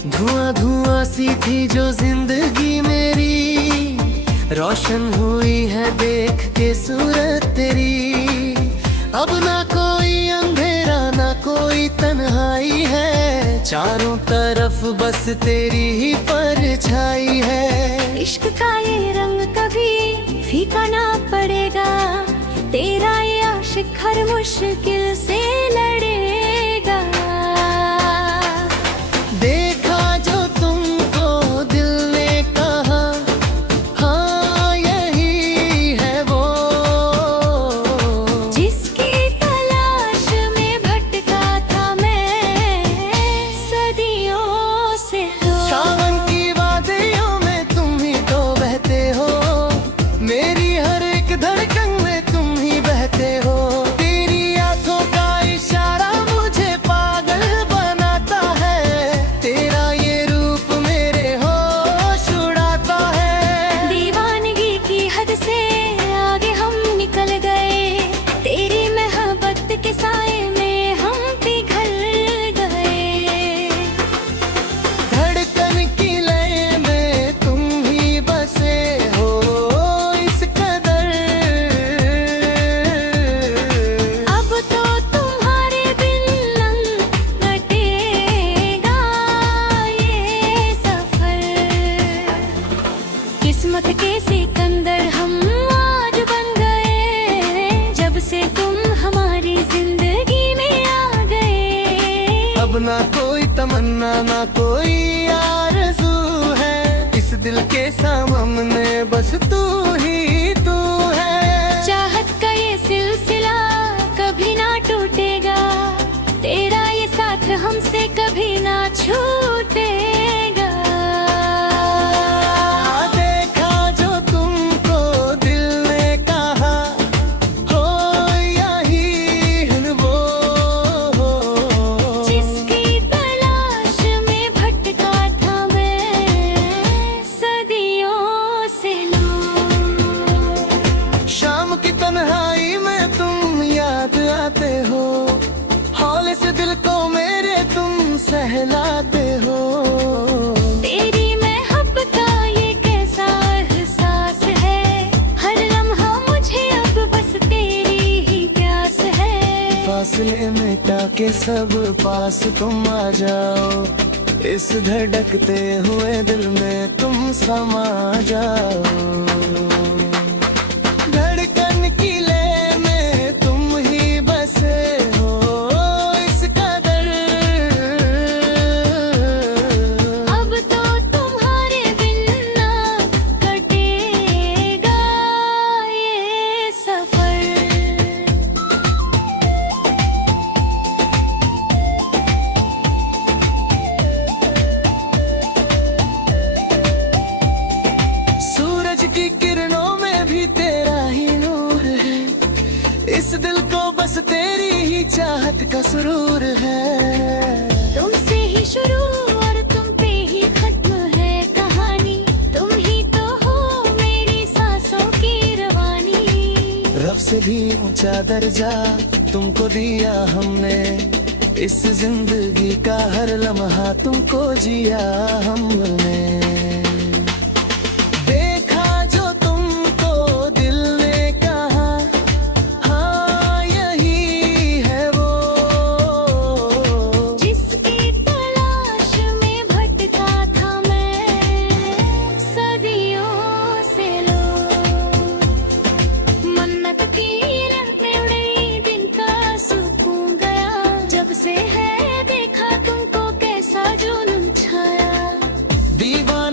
धुआं धुआं सी थी जो जिंदगी मेरी, रोशन हुई है देख के सूरत तेरी। अब ना कोई अंधेरा ना कोई तन्हाई है, चारों तरफ बस तेरी ही परछाई है। इश्क का ये रंग कभी फीका ना पड़ेगा, तेरा ये आशिक हर मुश्किल से लड़ेगा। देखा जो तुमको दिल ने कहा, हाँ यही है वो, जिसकी तलाश में भटका था मैं सदियों से। सावन की वादियों में तुम ही तो बहते हो, मेरी हर एक धड़कन में तुम ही बहते हो। तेरी आंखों का इशारा मुझे पागल बनाता है, तेरा ये रूप मेरे होश उड़ाता है। दीवानगी की हद से आगे हम निकल गए, तेरी मोहब्बत के साए में हम पिघल गए। धड़कन की लय में तुम ही बसे हो इस कदर, अब तो तुम्हारे बिन कटेगा ये सफर। किस्मत के सिकंदर हम आज बन गए, जब से तुम हमारी जिंदगी में आ गए। अब ना कोई तमन्ना ना कोई आरज़ू है, इस दिल के सामने बस तू ही तू है। चाहत का ये सिलसिला कभी ना टूटेगा, तेरा ये साथ हमसे कभी ना छूटेगा। देखा जो तुमको दिल ने कहा, हो यही है वो, जिसकी तलाश में भटका था मैं सदियों से। शाम की तन्हाई में तुम याद आते हो, हौले से दिल को मेरे तुम सहलाते हो। तेरी मोहब्बत का ये कैसा एहसास है, हर लम्हा मुझे अब बस तेरी ही प्यास है। फासले मिटा के सब पास तुम आ जाओ, इस धड़कते हुए दिल में तुम समा जाओ। धड़कन की लय में तुम ही बसे हो इस कदर, अब तो तुम्हारे बिन ना कटेगा ये सफर। सूरज की किरणों में भी तेरा ही नूर है, इस दिल को बस तेरी ही चाहत का सुरूर है। तुमसे ही शुरू और तुम पे ही खत्म है कहानी, तुम ही तो हो मेरी सांसों की रवानी। रब से भी ऊंचा दर्जा तुमको दिया हमने, इस जिंदगी का हर लम्हा तुमको जिया हमने। देखा जो तुमको दिल ने कहा, हाँ यही है वो, जिसकी तलाश में भटका था मैं सदियों से। लो मन्नत की लहरें उड़ी, दिन का सुकून गया, जब से है देखा तुमको कैसा जुनून छाया। दीवाना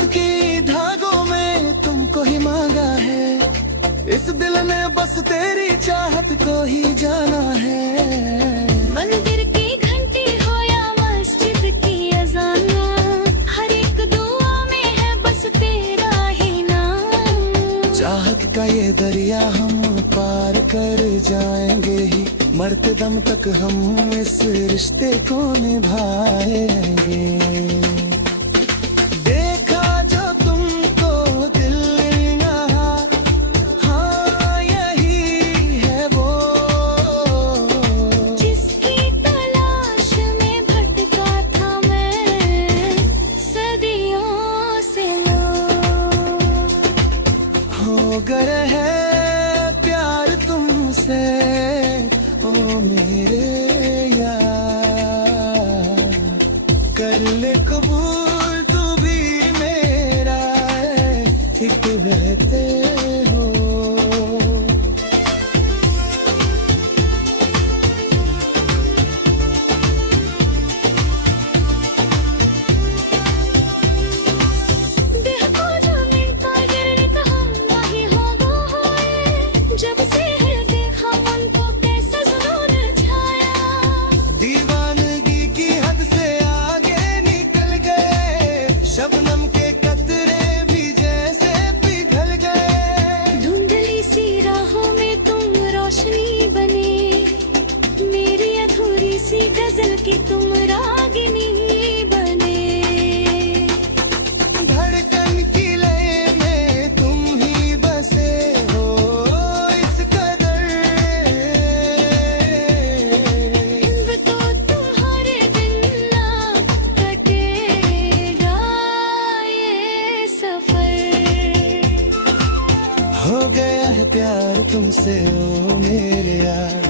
चाहत की धागों में तुमको ही मांगा है, इस दिल ने बस तेरी चाहत को ही जाना है। मंदिर की घंटी हो या मस्जिद की अजान, हर एक दुआ में है बस तेरा ही नाम। चाहत का ये दरिया हम पार कर जाएंगे ही, मरते दम तक हम इस रिश्ते को निभाएंगे। देखा जो तुमको दिल यहाँ, हाँ यही है वो, जिसकी तलाश में भटका था मैं सदियों से। लो हो गए है प्यार तुमसे ओ मेरे यार, कर ले कबूल तू भी मेरा एक बहते हो। दिल को जो मिलता गिर कहा वही हो वो होए, जब से है देखा मन को कैसा जुनून छाया। दीवानगी की हद से आगे निकल गए, शबनम के कतरे भी जैसे पिघल गए। धुंधली सी राहों में तुम रोशनी बने, मेरी अधूरी सी गजल की तुम रागिनी बने। धड़कन की लय में तुम ही बसे हो इस कदर, अब तो तुम्हारे बिन ना कटेगा ये सफर। हो गया है प्यार तुमसे ओ मेरे यार,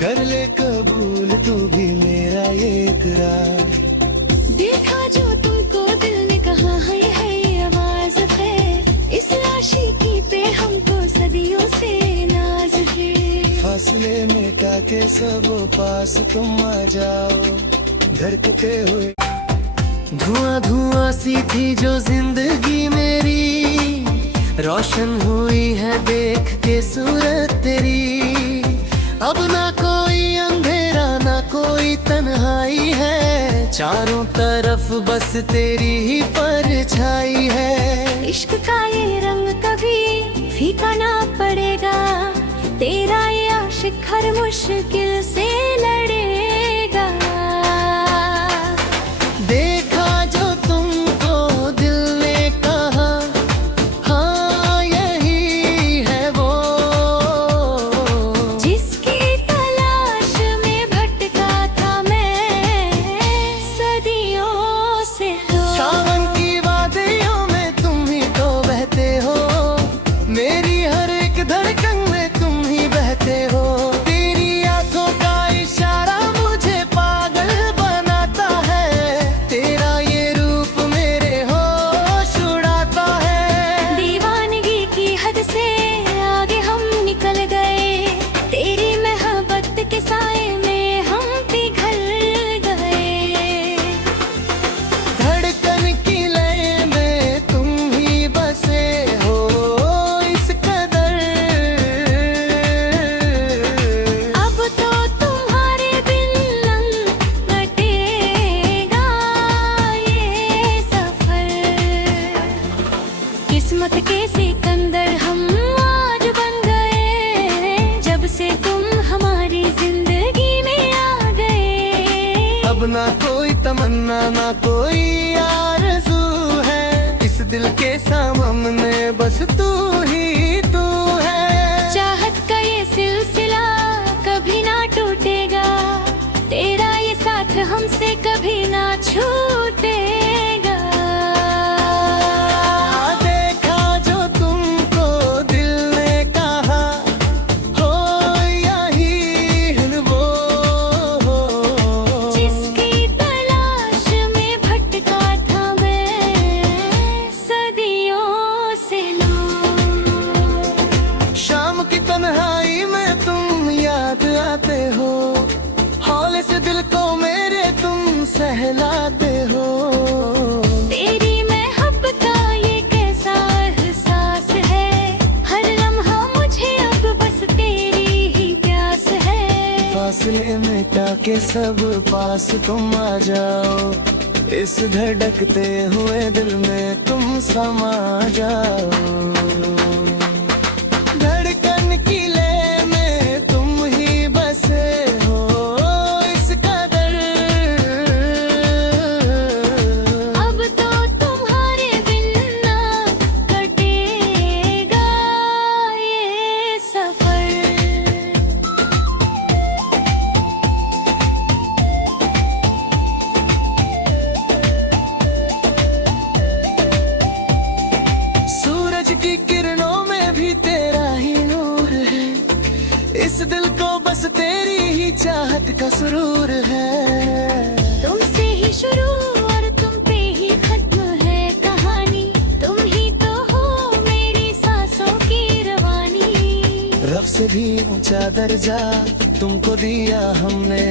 कर ले कबूल तू भी मेरा ये इकरार। देखा जो तुमको दिल ने कहा है ये आवाज है, इस आशिकी पे हमको सदियों से नाज है। फासले मिटा के सब पास तुम आ जाओ, धड़कते हुए। धुआं धुआं सी थी जो जिंदगी मेरी, रोशन हुई है देख के सूरत तेरी। अब ना कोई अंधेरा ना कोई तन्हाई है, चारों तरफ बस तेरी ही परछाई है। इश्क का ये रंग कभी फीका ना पड़ेगा, तेरा ये आशिक हर मुश्किल से लड़ेगा। देखा जो तुमको दिल ने कहा, हाँ यही है वो, जिसकी तलाश में भटका था मैं सदियों से। सावन की वादियों में तुम ही तो बहते हो, मेरी हर एक धड़कन में तुम ही बहते हो। तेरी आंखों का इशारा मुझे पागल बनाता है, तेरा ये रूप मेरे होश उड़ाता है। दीवानगी की हद से आगे हम निकल गए, तेरी मोहब्बत के साए में हम पिघल गए। धड़कन की लय में तुम ही बसे हो इस कदर, अब तो तुम्हारे बिन कटेगा ये सफर। किस्मत के सिकंदर हम आज बन गए, जब से तुम हमारी जिंदगी में आ गए। अब ना कोई तमन्ना ना कोई आरज़ू है, इस दिल के सामने बस तू ही तू है। चाहत का ये सिलसिला कभी ना टूटेगा, तेरा ये साथ हमसे कभी ना छूटेगा। देखा जो तुमको दिल ने कहा, हो यही है वो, जिसकी तलाश में भटका था मैं सदियों से। लो सब पास तुम आ जाओ, इस धड़कते हुए दिल में तुम समा जाओ। धड़कन की लय में तुम ही बसे हो इस कदर, अब तो तुम्हारे बिन ना कटेगा ये सफर। सूरज की किरणों में भी तेरा ही नूर है, इस दिल को बस तेरी ही चाहत का सुरूर है। तुमसे ही शुरू और तुम पे ही खत्म है कहानी, तुम ही तो हो मेरी सांसों की रवानी। रब से भी ऊंचा दर्जा तुमको दिया हमने,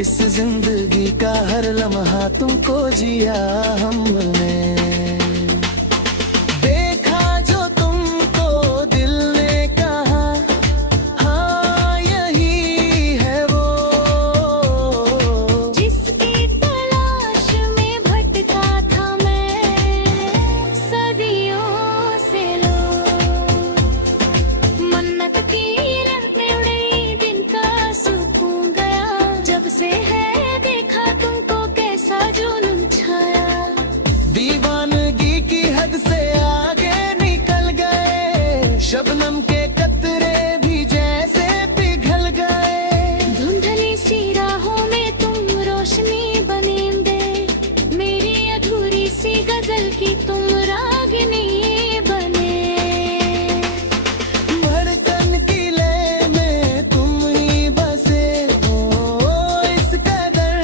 इस जिंदगी का हर लम्हा तुमको जिया हमने। देखा जो तुमको दिल ने कहा, हाँ यही है वो, जिसकी तलाश में भटका था मैं सदियों से। लो मन्नत की लहरें उड़ी, दिन का सुकून गया, जब से है देखा तुमको कैसा जुनून छाया। दीवानगी की हद से आगे निकल गए, शबनम के कतरे भी जैसे पिघल गए। धुंधली सी राहों में तुम रोशनी बनेंगे, मेरी अधूरी सी गजल की तुम रागिनी बने। धड़कन की लय में तुम ही बसे हो इस कदर,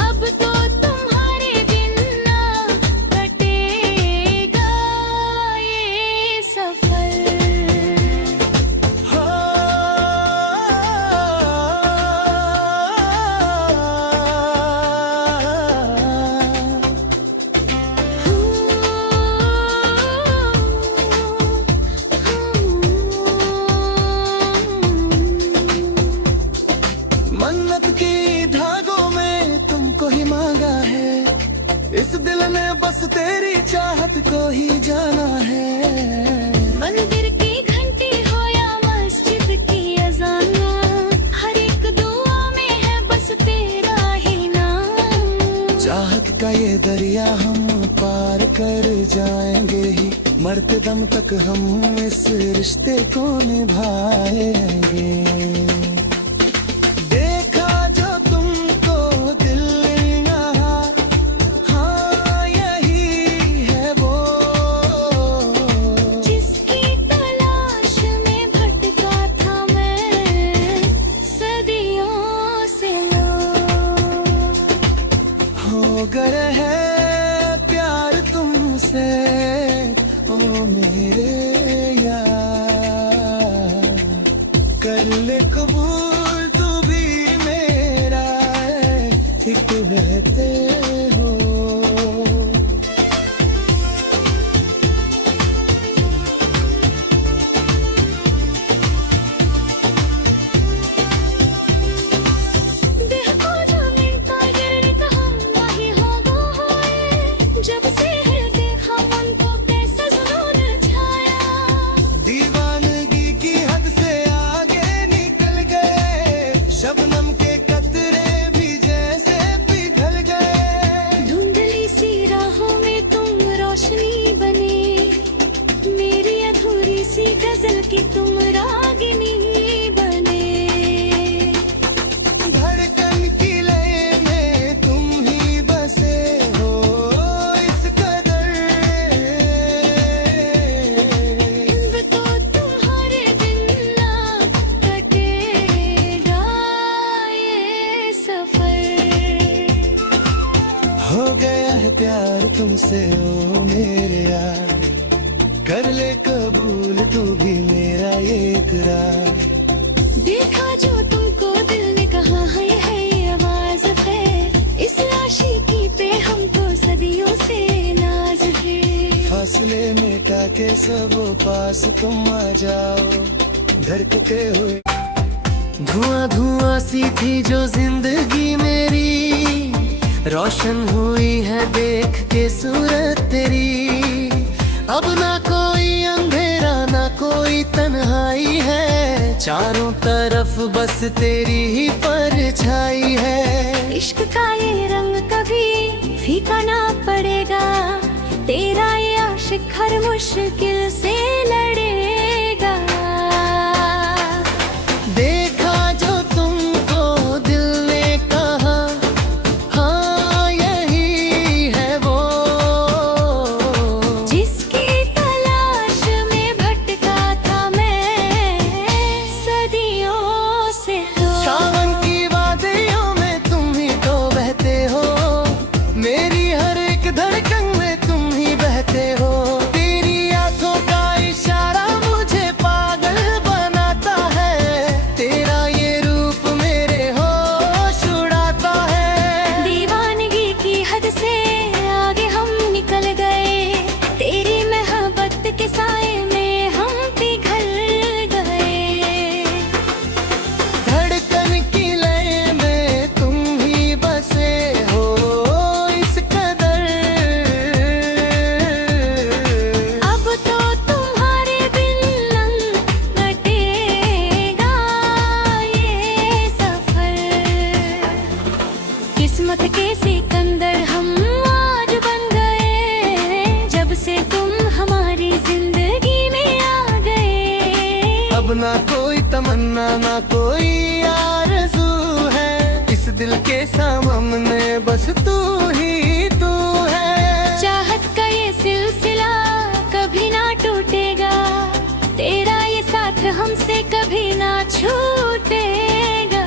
अब तो तुम्हारे बिन ना कटेगा ये सफर। मन्नत की धागों में तुमको ही मांगा है, इस दिल ने बस तेरी चाहत को ही जाना है। मंदिर की घंटी हो या मस्जिद की अजान, हर एक दुआ में है बस तेरा ही नाम। चाहत का ये दरिया हम पार कर जाएंगे ही, मरते दम तक हम इस रिश्ते को निभाएंगे। देखा जो तुमको दिल ने कहा, हाँ यही है वो, जिसकी तलाश में भटका था मैं सदियों से। लो हो गया है प्यार तुमसे ओ मेरे यार, कर ले कबूल तू भी मेरा एक रहते हो। दिल को जो मिलता गिर कहा वही हो वो होए, जब से है देखा मन को कैसा जुनून छाया। दीवानगी की हद से आगे निकल गए, शबनम के कतरे भी जैसे पिघल गए। धुंधली सी राहों में तुम रोशनी बने, मेरी अधूरी सी गजल की तुम रागिनी बने। धड़कन की लय में तुम ही बसे हो इस कदर, अब तो तुम्हारे बिन ना कटेगा ये सफर। हो गया है प्यार तुमसे ओ मेरे यार, कर ले कबूल तू भी मेरा ये इकरार। देखा जो तुमको दिल ने कहा है ये आवाज है, इस आशिकी पे हमको सदियों से नाज है। फासले मिटा के सब पास तुम आ जाओ, धड़कते हुए धुआं धुआं सी थी जो जिंदगी मेरी, रोशन हुई है देख के सूरत तेरी। अब ना कोई अंधेरा ना कोई तन्हाई है, चारों तरफ बस तेरी ही परछाई है। इश्क का ये रंग कभी फीका ना पड़ेगा, तेरा ये आशिक हर मुश्किल से लड़ेगा। देखा जो तुमको दिल ने कहा, हाँ यही है वो, जिसकी तलाश में भटका था मैं सदियों से। सावन की वादियों में तुम ही तो बहते हो, मेरी हर एक धड़कन में तुम ही बहते हो। तेरी आंखों का इशारा मुझे पागल बनाता है, तेरा ये रूप मेरे होश उड़ाता है। दीवानगी की हद से आगे हम निकल गए, तेरी मोहब्बत के साए में हम पिघल गए। धड़कन की लय में तुम ही बसे हो इस कदर, अब तो तुम्हारे बिन लंग कटेगा ये सफर। किस्मत के सिकंदर हम आज बन गए, जब से तुम हमारी जिंदगी में आ गए। अब ना कोई तमन्ना ना कोई आरज़ू है, इस दिल के सामने बस तू ही तू है। चाहत का ये सिलसिला कभी ना टूटेगा, तेरा ये साथ हमसे कभी ना छूटेगा।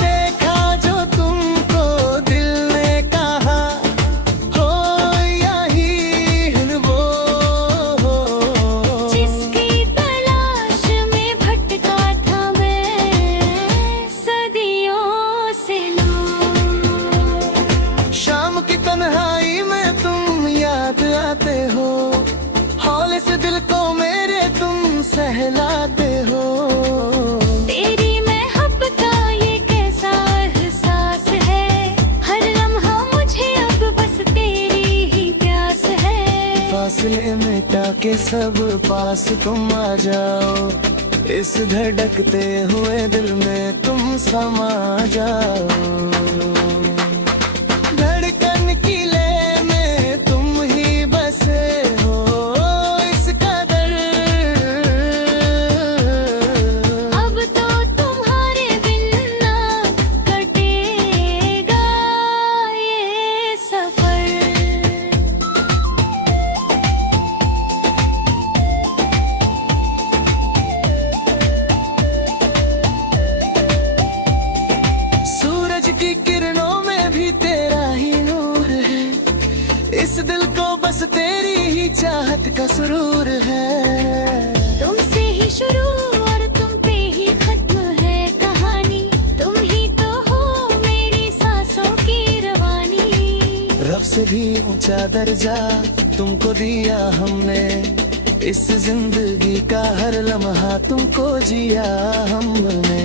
देखा जो तुमको दिल ने कहा, हो यही है वो, जिसकी तलाश में भटका था मैं सदियों से। शाम की तन्हाई में तुम याद आते हो, हौले से दिल को मेरे तुम सहलाते हो। तेरी मोहब्बत का ये कैसा एहसास है, हर लम्हा मुझे अब बस तेरी ही प्यास है। फासले मिटा के सब पास तुम आ जाओ, इस धड़कते हुए दिल में तुम समा जाओ। धड़कन की लय में तुम ही बसे हो इस कदर, अब तो तुम्हारे बिन ना कटेगा ये सफर। सूरज की किरणों में भी तेरा ही नूर है, इस दिल को बस तेरी ही चाहत का सुरूर है। तुमसे ही शुरू और तुम पे ही खत्म है कहानी, तुम ही तो हो मेरी सांसों की रवानी। रब से भी ऊंचा दर्जा तुमको दिया हमने, इस जिंदगी का हर लम्हा तुमको जिया हमने।